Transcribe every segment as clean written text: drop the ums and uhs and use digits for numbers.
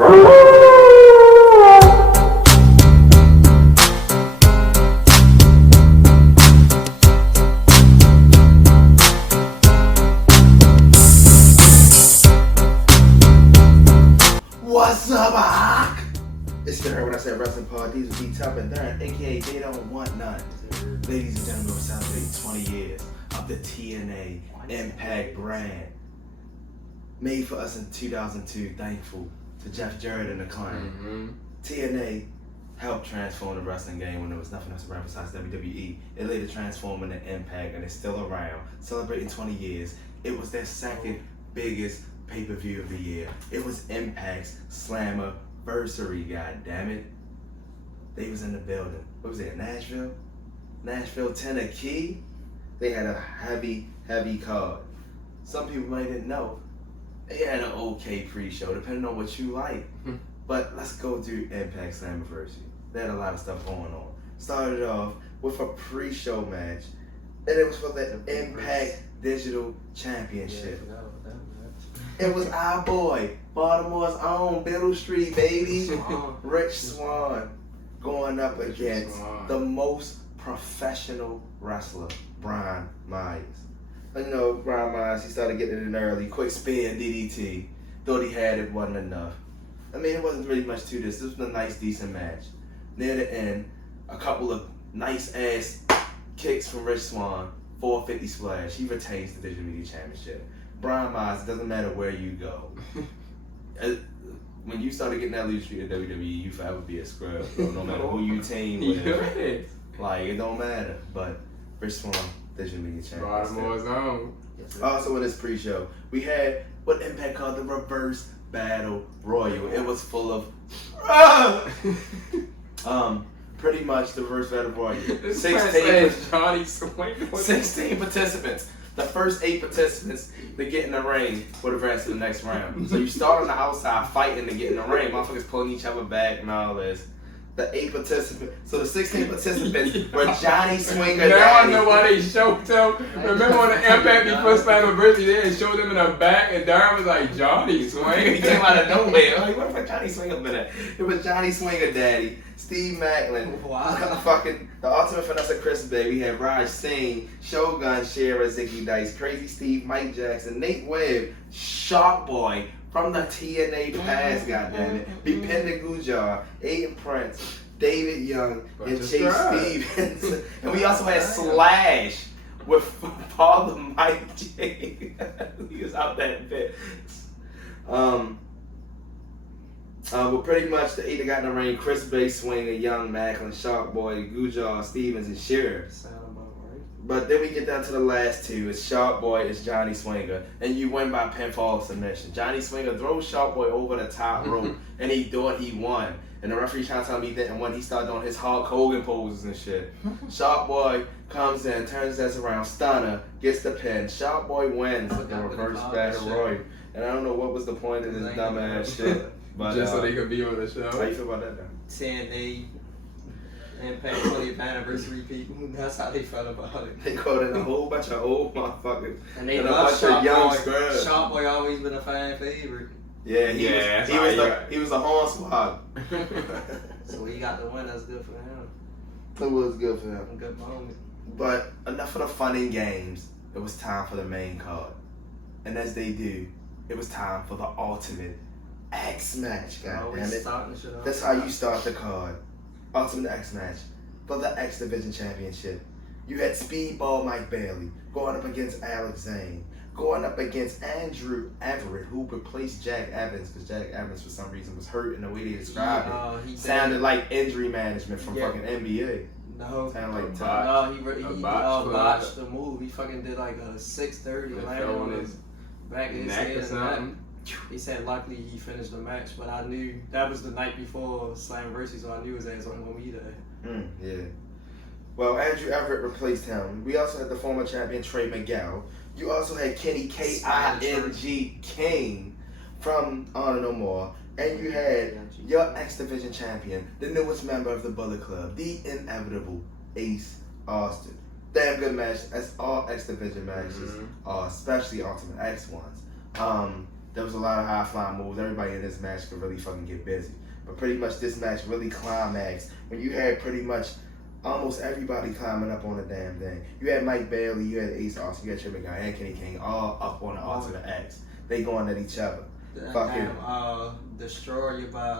What's up, Hawk? It's the Heard When I Said Wrestling Pod. These will be Top and Darren, aka They Don't Want None. Ladies and gentlemen, we're celebrating 20 years of the TNA Impact brand. Made for us in 2002, thankful to Jeff Jarrett and the Clan. TNA helped transform the wrestling game when there was nothing else around besides WWE. It later transformed into Impact and it's still around, celebrating 20 years. It was their second biggest pay-per-view of the year. It was Impact's Slammiversary, goddammit. They was in the building. What was it, Nashville? Nashville, Tennessee. They had a heavy card. Some people might didn't know. They had an okay pre-show, depending on what you like. But let's go do Impact Slammiversary. They had a lot of stuff going on. Started off with a pre-show match, and it was for the Impact Digital Championship. It was our boy, Baltimore's own Biddle Street, baby. Rich Swann going up against the most professional wrestler, Brian Myers. You know, Brian Myers, he started getting it in early. Quick spin, DDT. Thought he had it, wasn't enough. I mean, it wasn't really much to this. This was a nice, decent match. Near the end, a couple of nice-ass kicks from Rich Swann. 450 splash. He retains the Digital Media Championship. Brian Myers, it doesn't matter where you go. When you started getting that leadership at WWE, you forever be a scrub. No matter who you team with. Like, it don't matter. But Rich Swann, Digital Media Championship. Baltimore's own. Also in this pre-show, we had what Impact called the Reverse Battle Royal. It was full of pretty much the Reverse Battle Royal. 16 participants. The first 8 participants to get in the ring for the rest of the next round. So you start on the outside fighting to get in the ring. Motherfuckers pulling each other back and all this. The 8 participants. So the 16 participants were Johnny Swinger. Now I know why they showed them. Remember when the Impact first Slammiversary, they showed them in the back, and Darren was like, Johnny Swinger. He came out of nowhere. Like, what the fuck Johnny Swinger been at? It was Johnny Swinger Daddy, Steve Macklin, fucking the Ultimate Finesse Chris Bay. We had Raj Singh, Shogun, Shera, Ziggy Dice, Crazy Steve, Mike Jackson, Nate Webb, Shark Boy from the TNA past, goddammit, Bipinda Gujar, Aiden Prince, David Young, and Chase Stevens. And we also had Slash with Father Mike J. He was out that bit. Well, pretty much the 8 that got in the ring: Chris Bay, Swinger, Young, Macklin, Shark Boy, Gujar, Stevens, and Shearer. But then we get down to the last 2. It's Shark Boy, it's Johnny Swinger, and you win by pinfall submission. Johnny Swinger throws Shark Boy over the top rope, and he thought he won. And the referee trying to tell me he didn't win. He started doing his Hulk Hogan poses and shit. Shark Boy comes in, turns us around, stunner, gets the pin. Shark Boy wins the Reverse Battle Royal. And I don't know what was the point of this dumbass shit. But, just so they could be on the show. How you feel about that, though? 10-8 Impact 20th anniversary people. That's how they felt about it. They called in a whole bunch of old motherfuckers. And they and a love bunch Shark of young Boy. scrubs. Shark Boy always been a fan favorite. Yeah, he was a hornswoggle. So he got the win. That's good for him. It was good for him. A good moment. But enough of the fun and games. It was time for the main card. And as they do, it was time for the Ultimate X match, goddammit. That's how you start the card. Ultimate X match for the X Division Championship. You had Speedball Mike Bailey going up against Alex Zane, going up against Andrew Everett, who replaced Jack Evans, because Jack Evans for some reason was hurt, and the way they described it sounded like injury management from fucking NBA. No, sounded like he botched the move. He fucking did like a 630 landed on his back of his head or something. He said luckily he finished the match, but I knew that was the night before Slammiversary, so I knew his ass wasn't gonna be there. Yeah. Well, Andrew Everett replaced him. We also had the former champion Trey Miguel. You also had Kenny K-I-N-G King from Honor No More. And you had your X Division champion, the newest member of the Bullet Club, the inevitable Ace Austin. Damn good match, as all X Division matches are, especially Ultimate X ones. there was a lot of high flying moves. Everybody in this match could really fucking get busy. But pretty much this match really climaxed when you had pretty much almost everybody climbing up on the damn thing. You had Mike Bailey, you had Ace Austin, you had Trey McGuire, and Kenny King all up on the alternate X. They going at each other. Fucking Destroyer by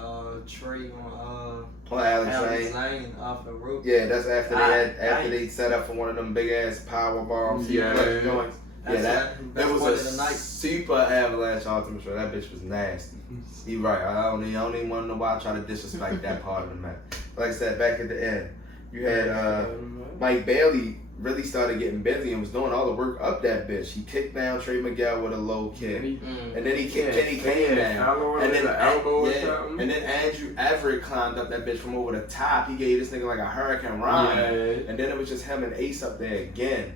Trey on Alex Zane off the rope. Yeah, that's after they set up for one of them big ass power bombs. Joints. That was a super avalanche ultimate show. That bitch was nasty. You right. I don't even want to know why I try to disrespect that part of the match. Like I said, back at the end, you had Mike Bailey really started getting busy and was doing all the work up that bitch. He kicked down Trey Miguel with a low kick, and then he kicked Kenny King down, and then Andrew Everett climbed up that bitch from over the top. He gave this nigga like a hurricane run, and then it was just him and Ace up there again.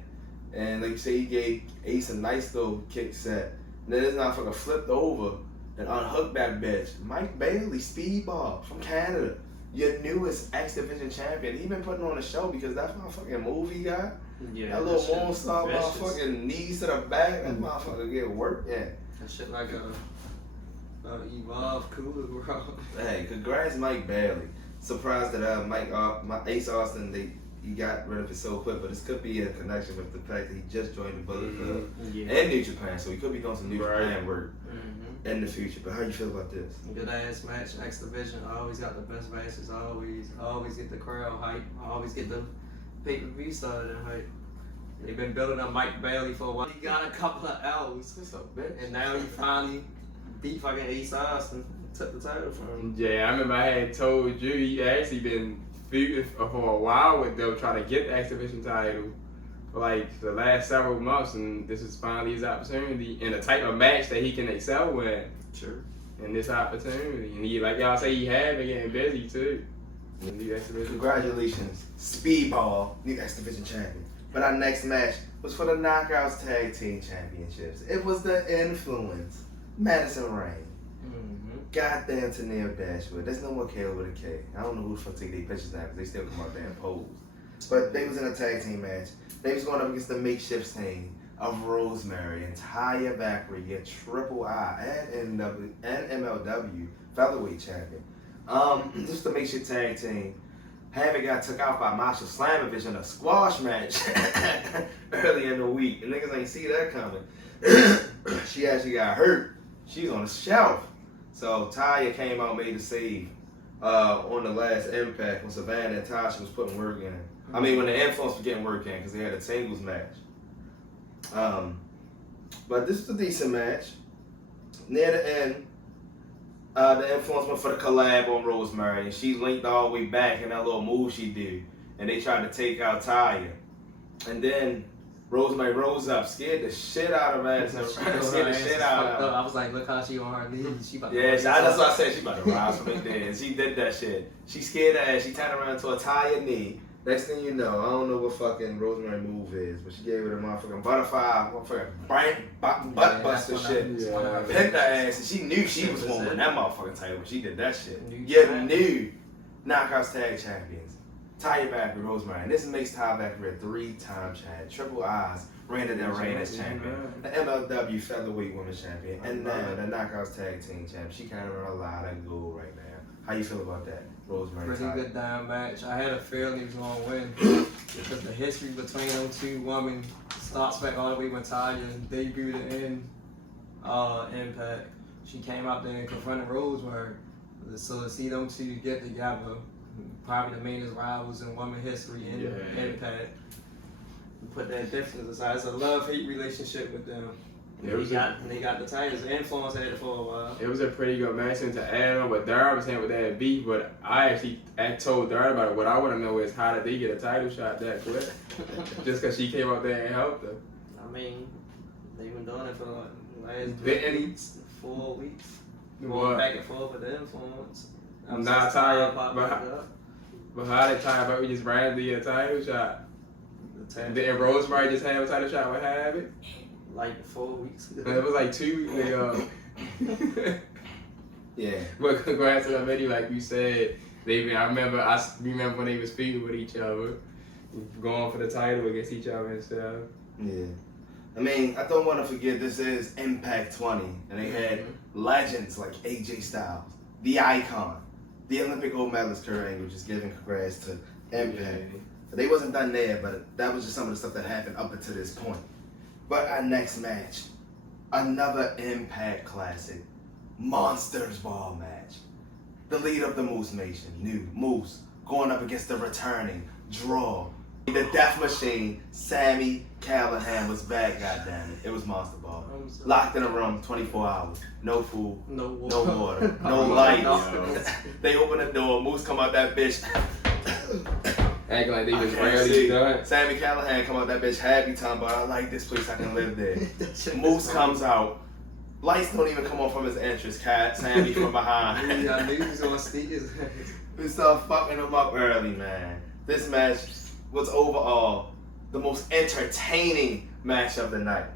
And like you say, he gave Ace a nice little kick set. And then this motherfucker flipped over and unhooked that bitch. Mike Bailey, Speedball from Canada, your newest X Division champion. He been putting on a show because that motherfucking move he got. Yeah, that little moonsault, motherfucking knees to the back. That motherfucker get work. Yeah. That shit like a Evolve Cooler, bro. Hey, congrats, Mike Bailey. Surprised that Ace Austin he got rid of it so quick, but this could be a connection with the fact that he just joined the Bullet Club and New Japan, so he could be doing some New Japan work in the future. But how you feel about this? Good ass match, X Division. I always got the best matches. I always get the crowd hype. I always get the pay-per-view started and hype. They've been building up Mike Bailey for a while. He got a couple of L's, and now he finally beat fucking Ace Austin, took the title from him. Yeah, I remember I had told you he actually been feuding for a while with them trying to get the X Division title for like the last several months, and this is finally his opportunity in a type of match that he can excel in. Sure. In this opportunity, and he, like y'all say, he had been getting busy too. Congratulations, Speedball, new X Division champion. But our next match was for the Knockouts Tag Team Championships. It was the Influence, Madison Rain. Goddamn Tennille Dashwood. There's no more Kayla with a K. I don't know who the fuck take their pictures now because they still come out there and pose. But they was in a tag team match. They was going up against the makeshift team of Rosemary and Taya Valkyrie, your Triple I and MLW featherweight champion. This is the makeshift tag team. Havoc got took out by Masha Slammiversary in a squash match early in the week. And niggas ain't see that coming. She actually got hurt. She's on the shelf. So Taya came out, made the save on the last Impact when Savannah and Tasha was putting work in. I mean, when the Influence was getting work in because they had a singles match. But this is a decent match. Near the end, the Influence went for the collab on Rosemary, and she linked all the way back in that little move she did, and they tried to take out Taya. And then Rosemary rose up, scared the shit out of Madison. Scared the shit out of her. I was like, look how she on her knees. She about to that's what I said. She about to rise from it there. And she did that shit. She scared her ass. She turned around to a Taya knee. Next thing you know, I don't know what fucking Rosemary move is, but she gave her the motherfucking butterfly, motherfucking butt buster shit. Pinned her ass, and she knew she was going to win that motherfucking title when she did that shit. New Knockouts Tag Champions. Taya Valkyrie, Rosemary. And this makes Taya Valkyrie a 3-time champion. Triple I's, Reina Del Rey as champion. The MLW Featherweight Women's Champion. And now the Knockouts Tag Team Champion. She kind of run a lot of gold right now. How you feel about that, Rosemary? Pretty good damn match. I had a feeling he was going to win because the history between them two women starts back all the way when Taya debuted in Impact. She came out there and confronted Rosemary. So to see them two get together, probably the mainest rivals in women history in Impact. Put that difference aside. It's a love-hate relationship with them. They got the titles. The Influence had it for a while. It was a pretty good match, and to add on what Darren was saying with that beef, but I told Darren about it. What I want to know is how did they get a title shot that quick? Just because she came out there and helped them. I mean, they've been doing it for the last 4 weeks. Going back and forth with the Influence. Not Taya, but how did Taya Valkyrie just randomly get a title shot? Didn't Rosemary just have a title shot with Havoc? Like 4 weeks ago. It was like 2 weeks ago. Yeah. But congrats to the video, like you said. I remember when they was feuding with each other, going for the title against each other and stuff. Yeah. I mean, I don't want to forget this is Impact 20, and they had legends like AJ Styles, the Icon, the Olympic gold medalist Kurt Angle, just giving congrats to Impact. They wasn't done there, but that was just some of the stuff that happened up until this point. But our next match, another Impact classic, Monsters Ball match. The leader of the Moose Nation, new Moose, going up against the returning Draw. The Death Machine, Sami Callihan was back, goddammit. It was Monster Ball. Locked in a room, 24 hours. No food, no water, no lights. They open the door, Moose come out that bitch. Acting like they was rarely done. Sami Callihan come out that bitch happy time, but I like this place, I can live there. Moose comes out. Lights don't even come on from his entrance, Sami from behind. I knew he was gonna sneak his ass. We start fucking him up early, man. This match was overall the most entertaining match of the night.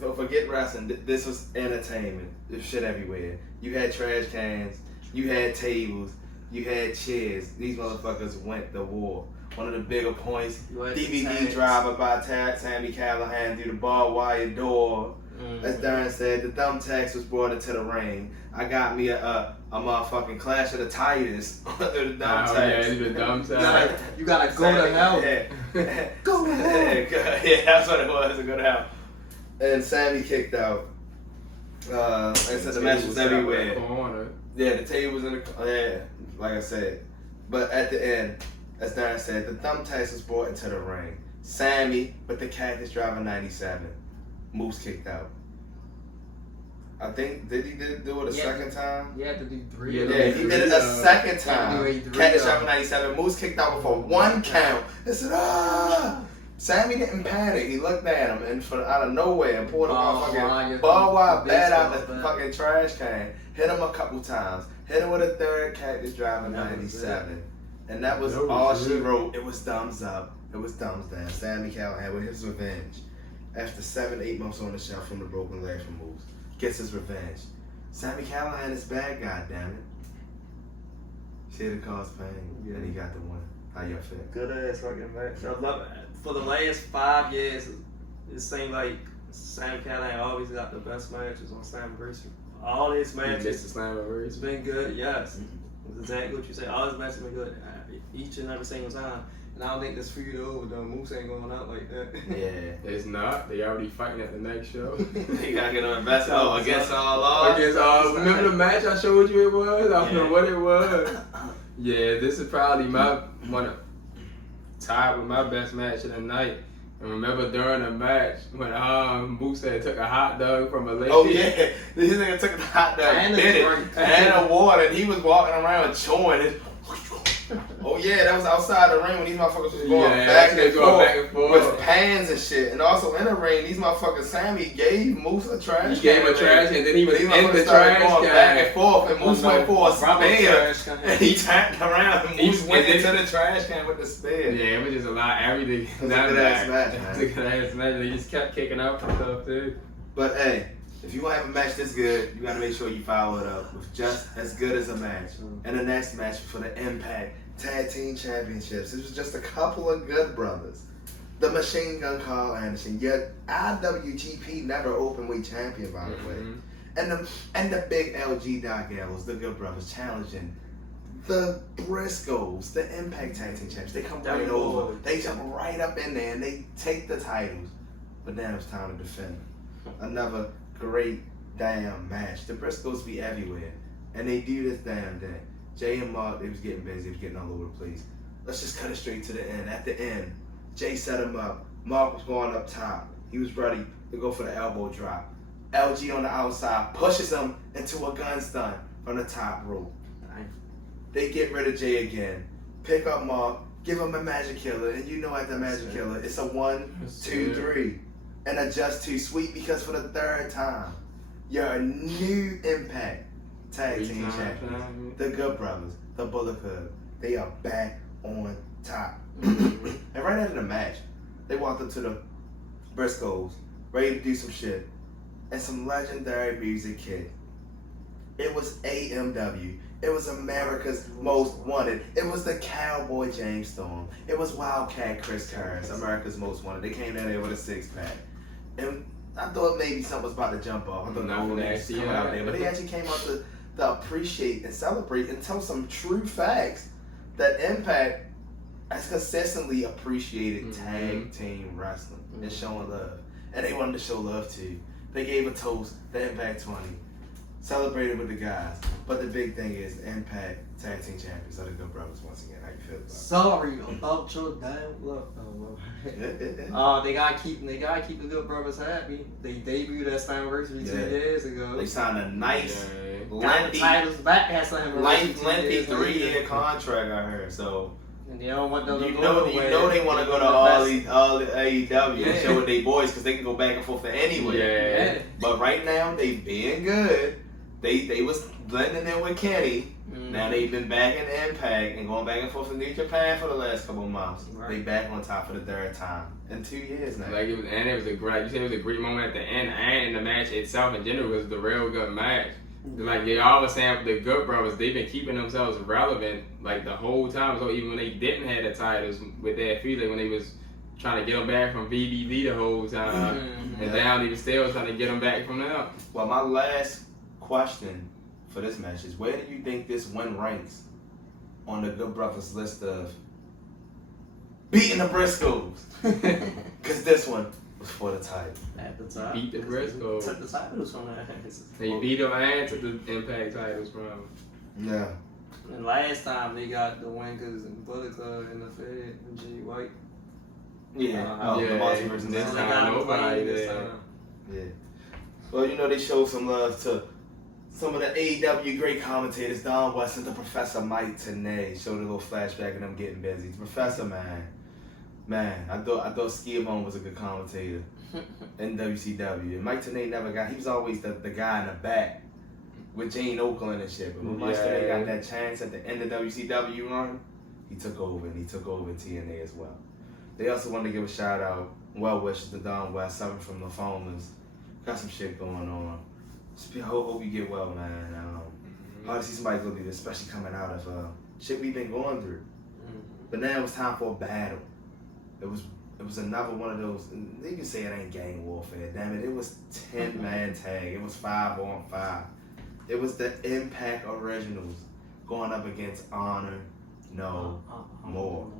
So forget wrestling, this was entertainment. There's shit everywhere. You had trash cans, you had tables, you had chairs. These motherfuckers went to war. One of the bigger points, DVD driver by Sami Callihan through the barbed wire door. As Darren said, the thumbtacks was brought into the ring. I got me a motherfucking Clash of the Titans under the thumbtacks. You gotta go to hell. Yeah. Go to hell. Yeah, that's what it was, to go to hell. And Sami kicked out. Like I said, the match was everywhere. Yeah, the table was in the like I said. But at the end, as Darren said, the thumbtacks was brought into the ring. Sami, with the Cactus Driver 97. Moose kicked out. I think, did he do it a second time? You had to do 3. Yeah, he did it a second time. Cactus Driver 97. Moose kicked out before 1 count. They said, ah! Sami didn't panic. He looked at him and out of nowhere and pulled a motherfucking ball wire bat out the fucking trash can. Hit him a couple times. Hit him with a third Cactus Driver 97. And that was all she wrote. It was thumbs up. It was thumbs down. Sami Callihan with his revenge. After 7-8 months on the shelf from the broken leg from Moose, gets his revenge. Sami Callihan is bad, goddammit. See the cause pain, and he got the win. How y'all feel? Good ass fucking match. I love it. For the last 5 years, it seemed like Sami Callihan always got the best matches on Slammiversary. All his matches, it's been good. Yes, exactly what you say. All his matches been good each and every single time. And I don't think this feud over though. Moose ain't going out like that. Yeah. It's not. They already fighting at the next show. They gotta get on best against all odds. Against all. Remember the match I showed you it was? I don't know what it was. Yeah, this is probably tied with my best match of the night. And remember during the match when Moose had took a hot dog from a lady. Oh yeah, this nigga took the hot dog and a water, and he was walking around chewing it. Oh yeah, that was outside the ring when these motherfuckers was going back and forth with pans and shit. And also in the ring, these motherfuckers, Sami gave Moose a trash can. He gave him a trash can, then he was in the trash can. Back and forth, and Moose went for a spear, and he turned around, and Moose went into the trash can with the spear. Yeah, it was just a lot, everything. It was a good ass match, man. It was a good ass match. They just kept kicking out and stuff too. But hey, if you want to have a match this good, you gotta make sure you follow it up with just as good as a match. And the next match for the Impact Tag Team Championships. It was just a couple of good brothers. The Machine Gun Carl Anderson, yet IWGP never openweight champion, by the way. And the big LG Doc Gallows, the Good Brothers, challenging the Briscoes, the Impact Tag Team Champions. They come right over. They jump right up in there and they take the titles. But now it's time to defend them. Another great damn match. The Briscoes be everywhere. And they do this damn thing. Jay and Mark, they was getting busy, they was getting all over the place. Let's just cut it straight to the end. At the end, Jay set him up. Mark was going up top. He was ready to go for the elbow drop. LG on the outside pushes him into a gun stun from the top rope. They get rid of Jay again. Pick up Mark, give him a magic killer, and you know at the magic killer, it's a 1, 2, 3. And a just too sweet because for the third time, you're a new Impact Tag Team Champions. The Good Brothers, the Bullet Club, they are back on top. And right after the match, they walked up to the Briscoes, ready to do some shit, and some legendary music hit. It was AMW. It was America's Most Wanted. It was the Cowboy James Storm. It was Wildcat Chris Harris, America's Most Wanted. They came in there with a 6-pack. And I thought maybe something was about to jump off. I thought the old niggas was coming out there. But they actually came out to appreciate and celebrate and tell some true facts that Impact has consistently appreciated tag team wrestling and showing love. And they wanted to show love too. They gave a toast to Impact 20. Celebrated with the guys. But the big thing is Impact Tag Team Champions are the Good Brothers once again. How you feel about it? Sorry about your damn luck. They gotta keep the Good Brothers happy. They debuted at Slammiversary 2 years ago. They signed a nice got the titles back at Slammiversary. lengthy 3-year contract, I heard. So and they don't want them to you know they want to go to all the AEW and show with their boys because they can go back and forth anywhere. Yeah. But right now they being good. They was blending in with Kenny. Now they've been back in Impact and going back and forth to New Japan for the last couple of months. Right. They back on top for the third time in 2 years now. Like it was a great. You said it was a great moment at the end, and the match itself in general was the real good match. Like they always saying, the Good Brothers, they've been keeping themselves relevant like the whole time. So even when they didn't have the titles with their feet, like when they was trying to get them back from VBV the whole time, and down they was still trying to get them back from there. Well, my last question for this match is, where do you think this win ranks on the Good Brothers list of beating the Briscoes? Because this one was for the title. At the time. Beat the Briscoes. Took the titles from their hands. They beat them and took the Impact titles from them. Yeah. And last time they got the Winkers and Bullet Club in the Fed and G White. Yeah. The multiverse and this this time nobody there. Yeah. Well, you know, they showed some love to some of the AEW great commentators, Don West and the Professor Mike Tenay. Showed a little flashback of them getting busy. The Professor, man, I thought Skiabone was a good commentator in WCW. And Mike Tenay he was always the guy in the back with Gene Oakland and shit. But when Mike Tenay got that chance at the end of WCW run, he took over TNA as well. They also wanted to give a shout out, well wishes to Don West, suffering from lymphomas. Got some shit going on. Hope you get well, man. Hard to see somebody go through this, especially coming out of shit we've been going through. But now it's time for a battle. It was another one of those. You can say it ain't gang warfare. Damn it! It was 10-man tag. It was 5-on-5. It was the Impact Originals going up against Honor No More.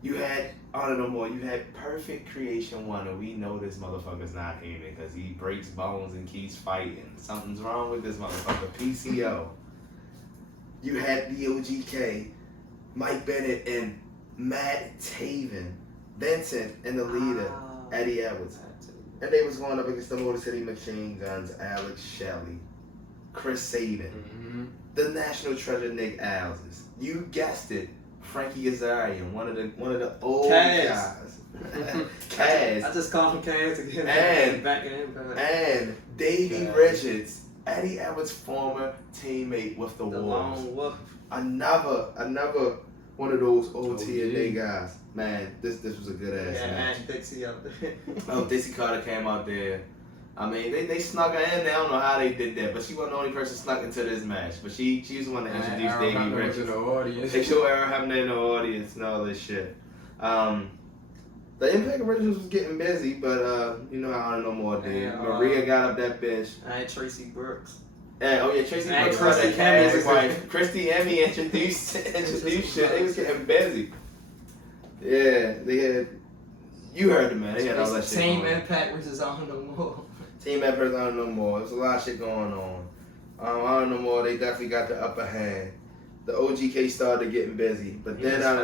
You had Honor No More. You had Perfect Creation 1, and we know this motherfucker's not human because he breaks bones and keeps fighting. Something's wrong with this motherfucker. PCO. You had the OGK, Mike Bennett, and Matt Taven, Vincent, and the leader, Eddie Edwards. And they was going up against the Motor City Machine Guns, Alex Shelley, Chris Sabin, the National Treasure Nick Aldis. You guessed it. Frankie Azarian, one of the old guys. Kaz. I just called him Kaz again. And back in Impact. And Davey Richards, Eddie Edwards' former teammate with the Wolves. Another one of those old TNA guys. Man, this was a good ass match. And Dixie out there. Dixie Carter came out there. I mean, they snuck her in. I don't know how they did that, but she wasn't the only person snuck into this match. But she was the one that introduced Davey Richards. They showed Aaron Hepner in the audience and all this shit. The Impact Originals was getting busy, but you know how I No More did. Maria got up that bitch. And Tracy Brooks. And, Tracy Brooks was that wife. Christy Emmy introduced shit. They was getting busy. Yeah, they had. You heard it, man. They had all that shit. Team Impact versus Honor No More. Team Impact versus Honor No More. There's a lot of shit going on. Honor No More, they definitely got the upper hand. The OGK started getting busy, but then out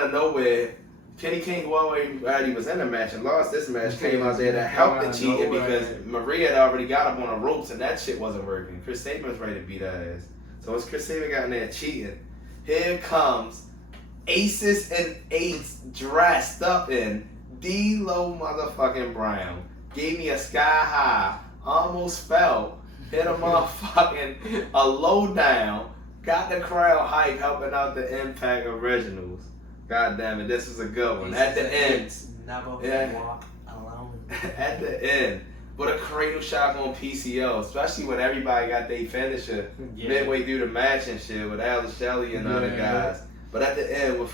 of nowhere, Kenny King, who already was in the match and lost this match, came out there to help the cheater because Maria had already got up on the ropes and that shit wasn't working. Chris Sabin was ready to beat her ass. So once Chris Sabin got in there cheating, here comes Aces and Eights dressed up in D-Lo motherfucking Brown. Gave me a sky high, almost fell, hit a motherfucking a low down, got the crowd hype, helping out the Impact Originals. God damn it, this was a good one. At the end, walk alone. At the end, with a cradle shot on PCO, especially when everybody got their finisher midway through the match and shit with Alex Shelley and other guys. But at the end,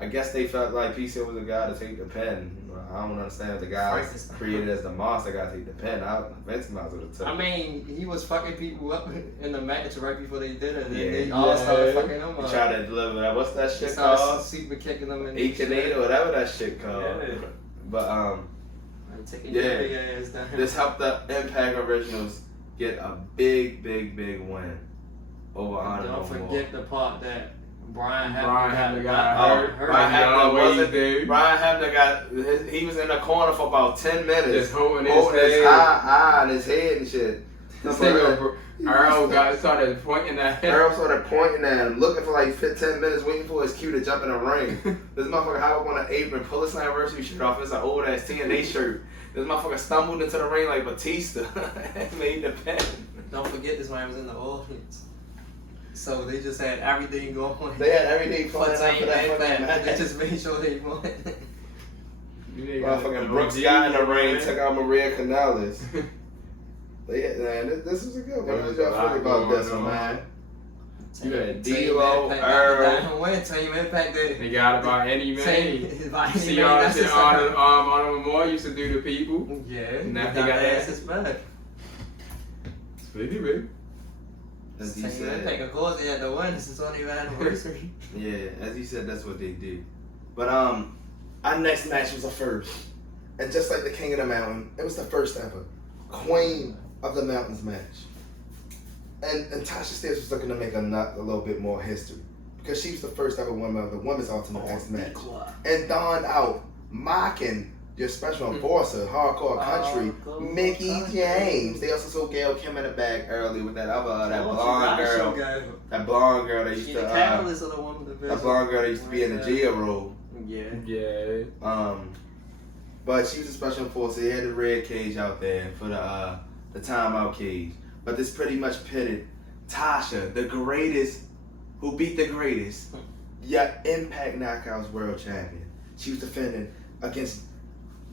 I guess they felt like PCO was a guy to take the pen. I don't understand the guy created as the monster got to take the pin out. Vince might as well took. I mean, he was fucking people up in the match right before they did it. And Yeah. they all started fucking him He up. tried to deliver that. What's that They shit started called? super kicking them in the H&8 or whatever that shit called. Yeah. But Like, taking Yeah. your big ass down. this helped the Impact Originals get a big win over Honor No Don't More. forget the part that Brian Hebner got hurt. Brian Hebner wasn't. dude. Brian Hebner he was in the corner for about 10 minutes. Just holding his his head. eye and his head and shit. This nigga, Earl started pointing at him. Earl started pointing at him, looking for like 10 minutes, waiting for his cue to jump in the ring. This motherfucker hop up on an apron, pull his Slammiversary shirt off. It's an old ass TNA shirt. This motherfucker stumbled into the ring like Batista and made the pin. Don't forget this man was in the audience. So they just had everything going. They had everything for planned out for that fucking match. They just made sure they won. Motherfucking Brooks got in the ring, took out Maria Canales. Man, this was a good one. What did y'all feel about this one, man? You had D-Lo, Earl. Win, Team Impact did. They got about any man. You see all the shit Honor Memorial used to do to people. Yeah, Now they got asses back. Split big. As he Team said, Impact, of course, they had to win. This is only their anniversary. yeah, as he said, that's what they do. But our next match was a first, and just like the King of the Mountain, it was the first ever Queen of the Mountains match. And Tasha Steelz was looking to make a little bit more history because she was the first ever woman of the Women's Ultimate X match, and dawned out mocking your special enforcer, Hardcore Country, Mickie James. They also saw Gail Kim in the back early with that other blonde girl. That blonde girl that used to that blonde girl that used to be in the Gia role. Yeah. But she was a special enforcer. They had the red cage out there for the timeout cage. But this pretty much pitted Tasha, the greatest, who beat the greatest, yet Impact Knockouts World Champion. She was defending against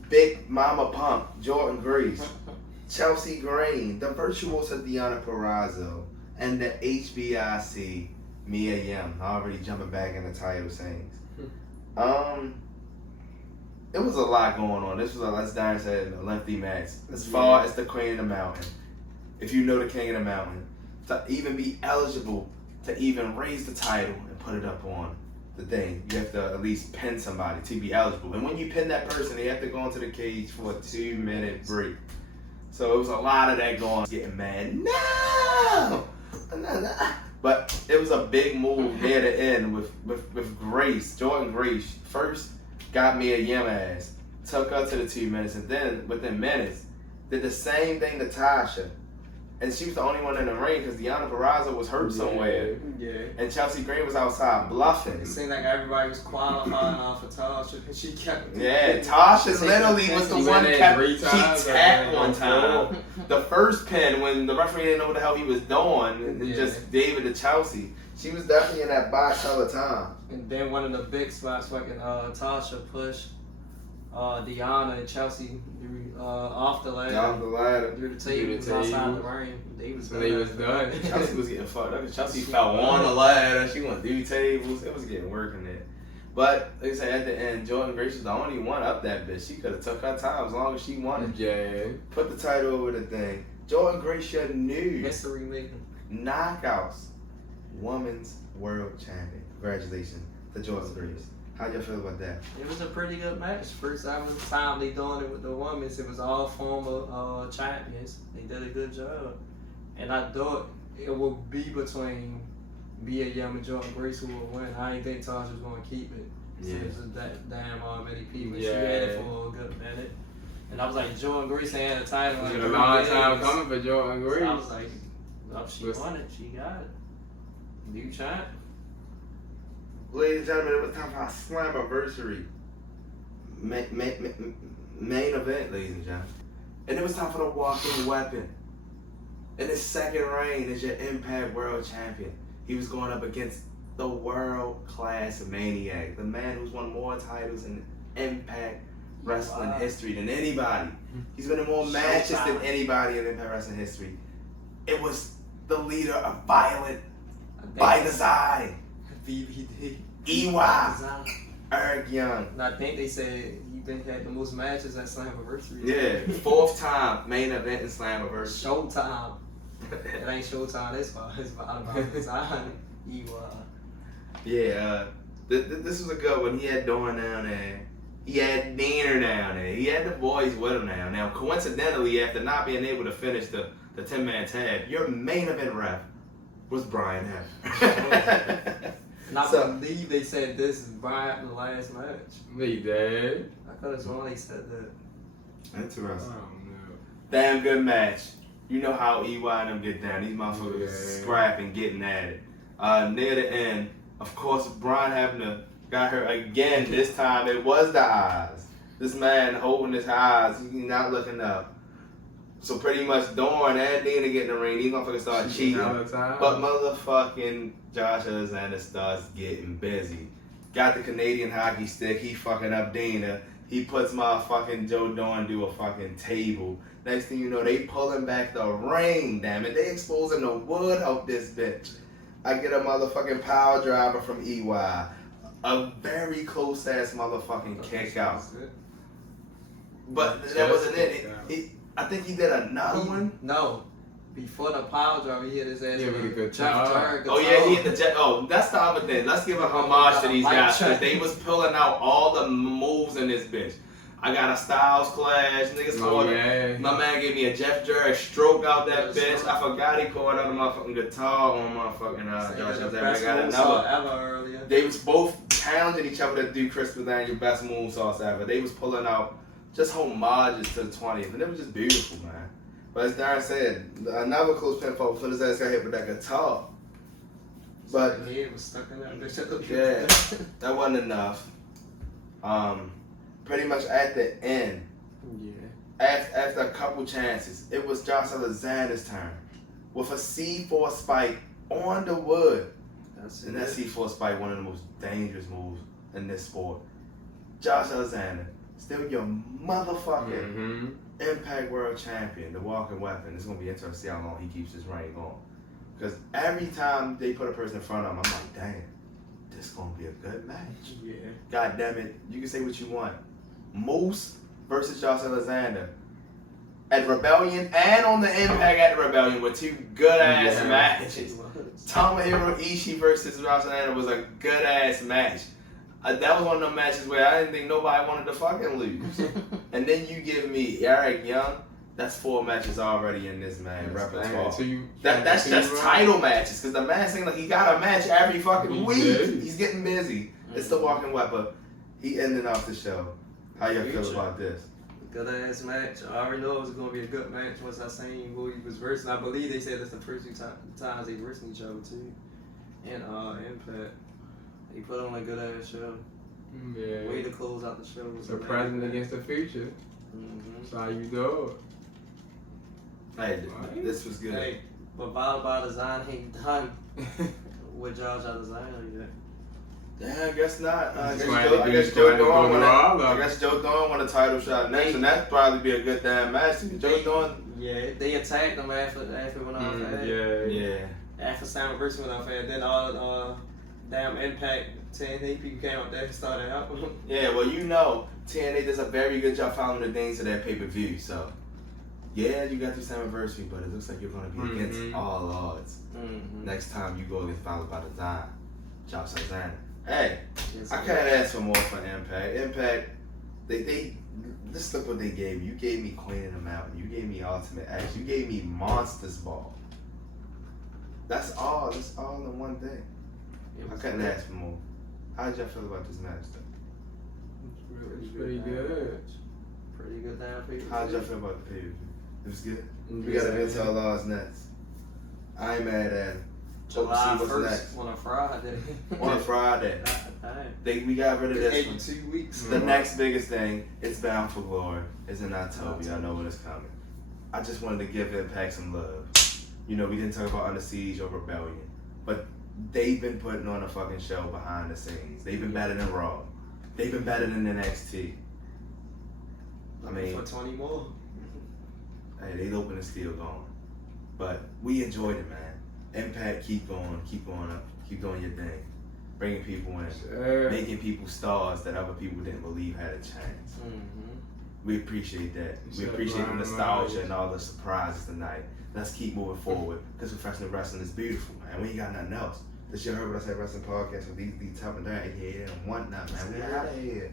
Big Mama Pump, Jordynne Grace, Chelsea Green, the virtuosa Deonna Purrazzo, and the HBIC Mia Yim. Already jumping back in the title scenes. It was a lot going on. This was, as Darren said, a lengthy match. As far as the Queen of the Mountain, if you know the King of the Mountain, to even be eligible to even raise the title and put it up on the thing, you have to at least pin somebody to be eligible. And when you pin that person, they have to go into the cage for a 2-minute break. So it was a lot of that going, getting mad. No! But it was a big move near the end with Grace, Jordynne Grace. First got Mia Yim ass, took her to the 2 minutes, and then within minutes did the same thing to Tasha. And she was the only one in the ring because Deonna Purrazzo was hurt somewhere. Yeah. And Chelsea Green was outside bluffing. It seemed like everybody was qualifying off of Tasha because she kept. Yeah, Tasha literally was the one that she tapped one time. The first pin when the referee didn't know what the hell he was doing and just gave it to Chelsea. She was definitely in that box all the time. And then one of the big spots, fucking Tasha pushed Deonna and Chelsea off the ladder. Off the ladder. Through the tables outside the ring. They was done. Chelsea was getting fucked up. Chelsea fell on the ladder. She went through tables. It was getting work in there. But like I said, at the end, Jordynne Grace was the only one up that bitch. She could have took her time as long as she wanted. Yeah. Put the title over the thing. Jordynne Grace, your new History making. Knockouts Women's World Champion. Congratulations to Jordynne Grace. How y'all feel about that? It was a pretty good match. First time they doing it with the women's. It was all former champions. They did a good job. And I thought it would be between Mia Yim and Jordynne Grace who would win. I didn't think Tasha was going to keep it. Yeah. It was that damn many people. Yeah. She had it for a good minute. And I was like, Jordynne Grace had a title. It's like been a long time coming for Jordynne Grace. So I was like, well, she won it. She got it. New champ. Ladies and gentlemen, it was time for our Slammiversary main event, ladies and gentlemen. And it was time for the walking weapon. In his second reign as your Impact World Champion, he was going up against the world-class maniac, the man who's won more titles in Impact Wrestling history than anybody. He's been in more matches than anybody in Impact Wrestling history. It was the leader of Violent by Design. VVD. EY. Eric Young. And I think they said he had the most matches at Slammiversary. Yeah, 4th time main event in Slammiversary. Showtime. It ain't Showtime. It's about design. Yeah, this was a good one. He had Dawn down there. He had Diener down there. He had the boys with him now. Now, coincidentally, after not being able to finish the 10-man tag, your main event ref was Brian F. And I believe they said this is Brian the last match. Me, Dad. I could have sworn they said that. Interesting. Oh, Damn good match. You know how EY and them get down. These motherfuckers scrapping, getting at it. Near the end, of course, Brian Hebner got hurt again. This time it was the eyes. This man holding his eyes, he's not looking up. So pretty much Dawn and Dina get in the ring. These motherfuckers start cheating. But motherfucking Josh Alexander starts getting busy. Got the Canadian hockey stick. He fucking up Dina. He puts motherfucking Joe Dawn to a fucking table. Next thing you know, they pulling back the ring, damn it. They exposing the wood of this bitch. I get a motherfucking power driver from EY. A very close ass motherfucking kick out. But that wasn't it. I think he did another one. No. Before the power driver, he hit his ass with a good Jeff job. Oh yeah, he hit the jet. Oh, that's the other thing. Let's give a homage to these guys. Cause they was pulling out all the moves in this bitch. I got a Styles Clash. Niggas called it. My man gave me a Jeff Jarrett stroke out that bitch. I forgot he called out a motherfucking guitar on motherfucking Josh Alexander. I got another. Ever earlier. They was both challenging each other to do Chris Bethany best moonsaults ever. They was pulling out just homages to the 20th, and it was just beautiful, man. But as Darren said, another close pinfall before his ass got hit with that guitar. But his head was stuck in that bitch. Yeah, that wasn't enough. Pretty much at the end, after a couple chances, it was Josh Alexander's turn with a C4 spike on the wood. And that C4 spike, one of the most dangerous moves in this sport. Josh Alexander, still your motherfucking Impact World Champion, the walking weapon. It's going to be interesting to see how long he keeps his reign going. Because every time they put a person in front of him, I'm like, damn, this is going to be a good match. Yeah. God damn it. You can say what you want. Moose versus Josh Alexander at Rebellion and on the Impact at the Rebellion were two good ass matches. Tomohiro Ishii versus Josh Alexander was a good ass match. That was one of the matches where I didn't think nobody wanted to fucking lose. And then you give me Eric Young. That's 4 matches already in this man repertoire. That's just title matches, because the man seems like he got a match every fucking week. He's getting busy. It's the walking weapon. He ended off the show. How y'all feel about this? Good ass match. I already know it was gonna be a good match once I seen who he was versing. I believe they said it's the first 2 times they versing each other too. And Impact. He put on a good ass show. Yeah. Way to close out the show. The present against the future. That's how you do it. Hey, this was good. Hey, but by Design ain't done with Josh Alexander yet. Yeah, I guess not. I guess Joe Dawn won a title shot next, and that'd probably be a good damn match. Joe Dawn. Yeah, they attacked him after it went off. Yeah. After Slammiversary went off, then all damn Impact TNA people came up there and started helping him. Yeah, well, you know, TNA does a very good job following the things of that pay-per-view. So, yeah, you got through Slammiversary, but it looks like you're going to be against all odds. Next time you go against Followed by Design, Josh Alexander. Hey, I can't ask for more for Impact. Impact, they just look what they gave me. You gave me Queen of the Mountain. You gave me Ultimate X. You gave me Monsters Ball. That's all. That's all in one thing. I couldn't ask for more. How did y'all feel about this match, though? It's pretty good. Pretty good damn pay-per-view. How did y'all feel about the pay-per-view? It was good. We got to get to our last next. I ain't mad at him. July 1st on a Friday. On a Friday. We got rid of this one. 2 weeks. The next biggest thing, it's Bound for Glory. It's in October. Y'all know when it's coming. I just wanted to give Impact some love. You know, we didn't talk about Under Siege or Rebellion, but they've been putting on a fucking show behind the scenes. They've been better than Raw. They've been better than NXT. I mean, for 20 more. Hey, they open and still going. But we enjoyed it, man. Impact, keep going up, keep doing your thing. bringing people in, making people stars that other people didn't believe had a chance. We appreciate that. We appreciate the nostalgia and all the surprises tonight. Let's keep moving forward because professional wrestling is beautiful, man. We ain't got nothing else. This you heard what I said, Wrestling Podcast with these top and down, aka they don't want nothing, man. We out of here.